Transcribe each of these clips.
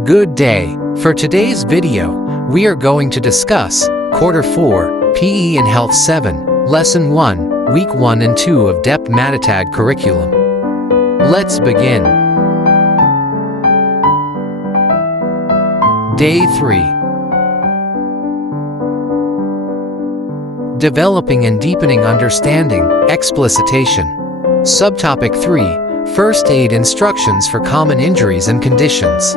Good day. For today's video, we are going to discuss Quarter 4, PE and Health 7, Lesson 1, Week 1 and 2 of Deped Matatag curriculum. Let's begin. Day 3. Developing and Deepening Understanding, Explicitation. Subtopic 3, First Aid Instructions for Common Injuries and Conditions.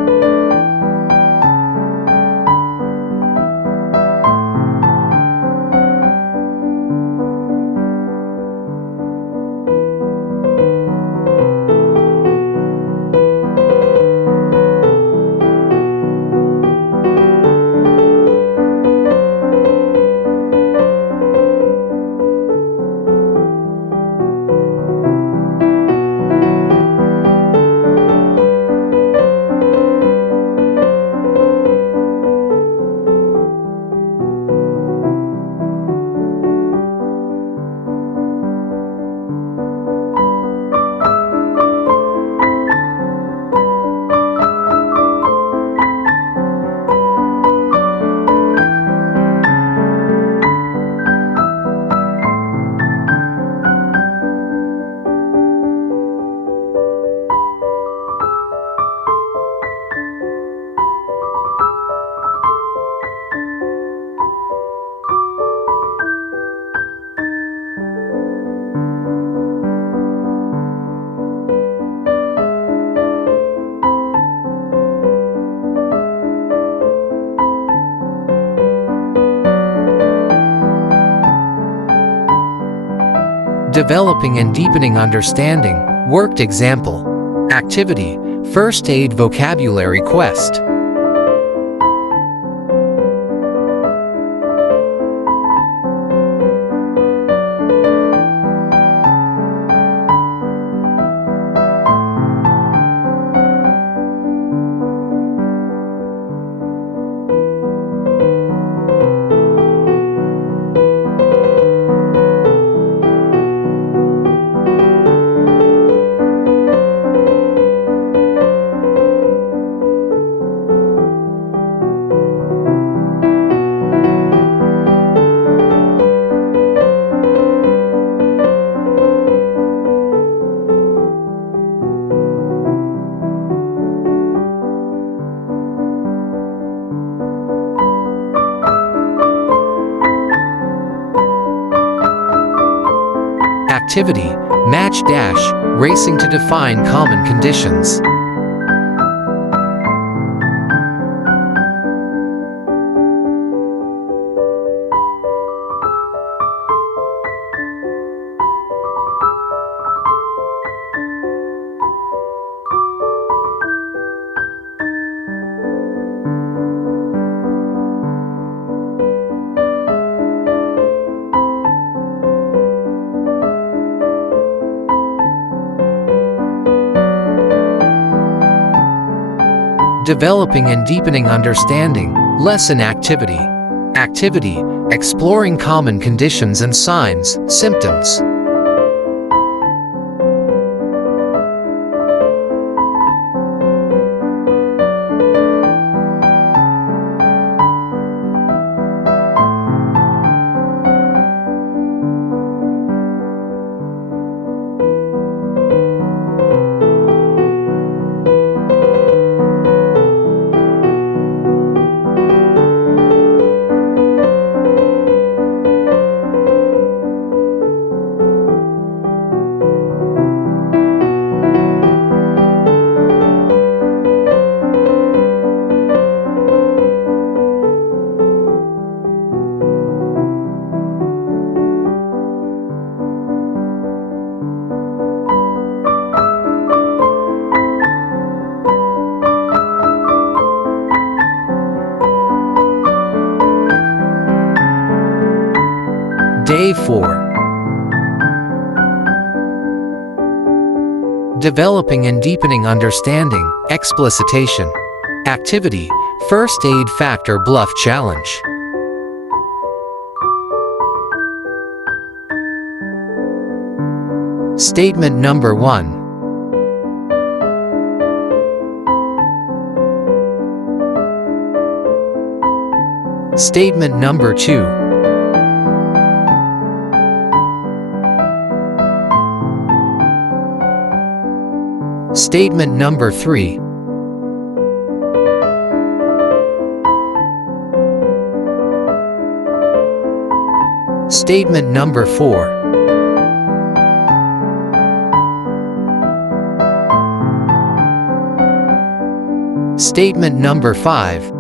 Developing and Deepening Understanding, Worked Example. Activity, First Aid Vocabulary Quest. Activity, Match Dash, Racing to Define Common Conditions. Developing and Deepening Understanding, Lesson Activity. Activity, Exploring Common Conditions and Signs, Symptoms. Day 4. Developing and Deepening Understanding, Explicitation. Activity, First Aid Factor Bluff Challenge. Statement number 1. Statement number 2. Statement number 3. Statement number 4. Statement number 5.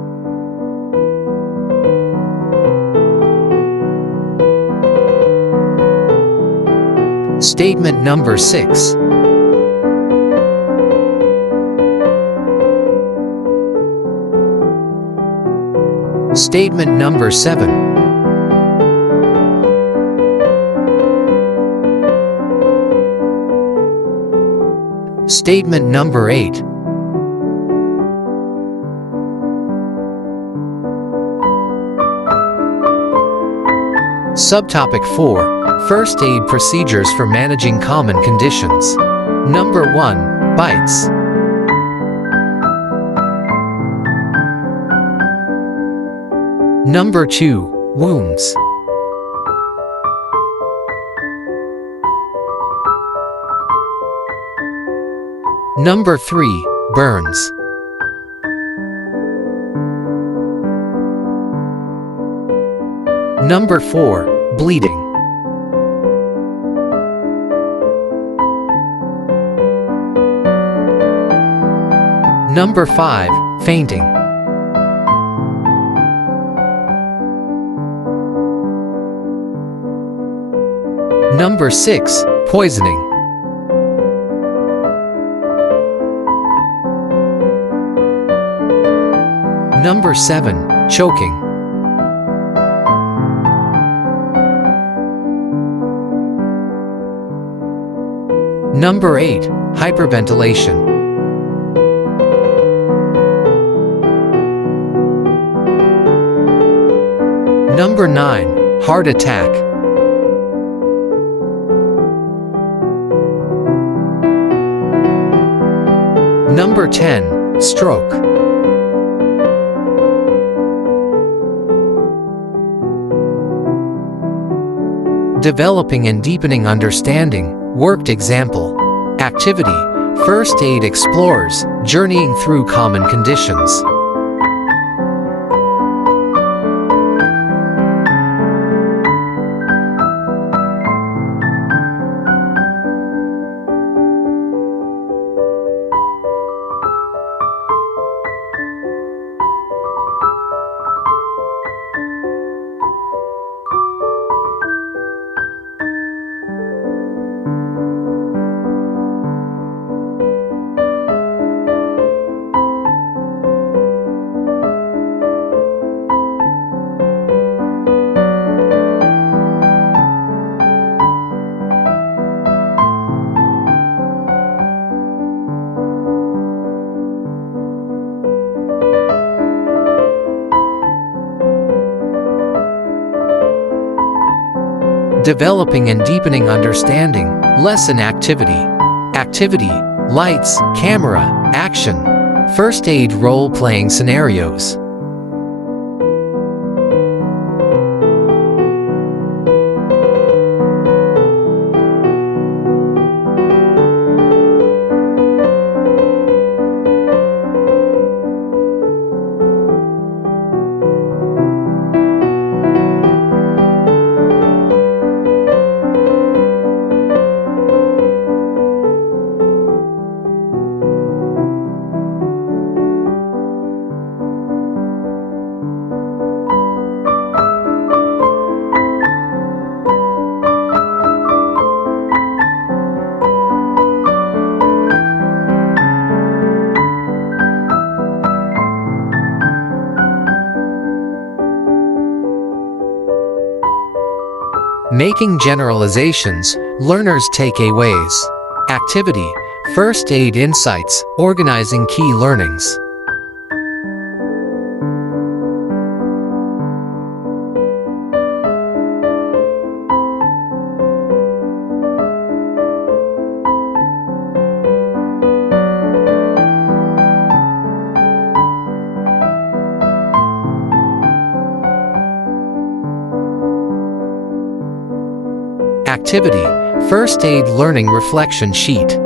Statement number 6. Statement number 7. Statement number 8. Subtopic 4. First aid procedures for managing common conditions. Number 1. Bites. Number 2. Wounds. Number 3. Burns. Number 4. Bleeding. Number 5. Fainting. Number 6. Poisoning. Number 7. Choking. Number 8. Hyperventilation. Number 9. Heart attack. Number 10. Stroke. Developing and deepening understanding. Worked example. Activity. First aid explores, journeying through common conditions. Developing and deepening understanding. Lesson activity. Activity. Lights, camera, action. First aid role-playing scenarios. Making generalizations, learners' takeaways. Activity, first aid insights, organizing key learnings. Activity: First Aid Learning Reflection Sheet.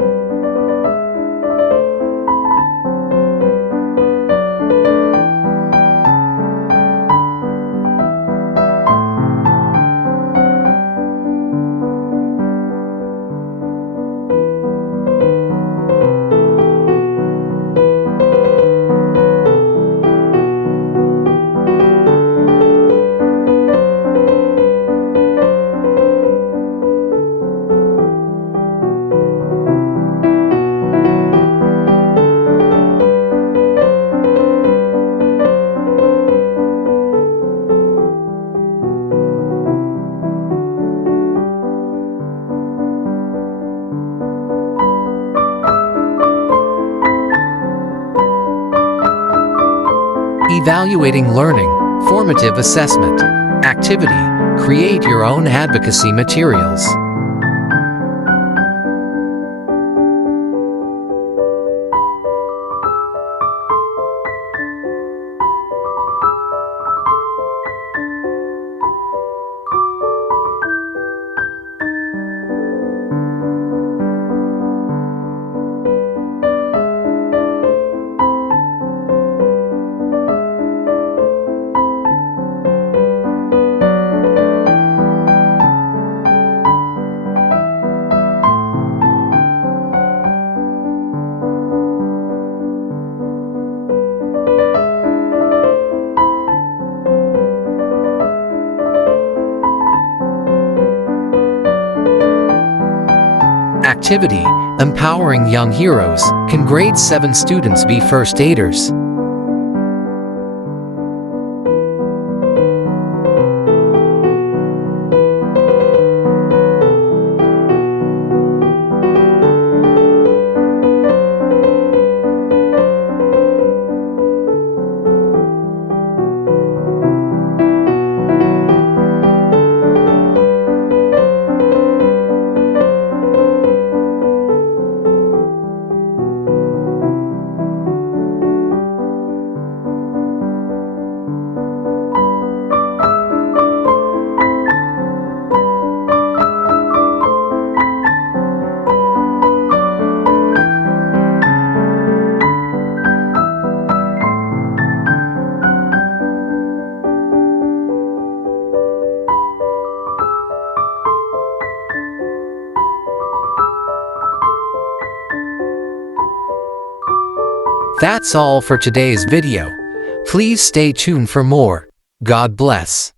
Evaluating Learning, Formative Assessment. Activity: Create your own advocacy materials. Activity: Empowering Young Heroes. Can grade 7 students be first aiders? That's all for today's video. Please stay tuned for more. God bless.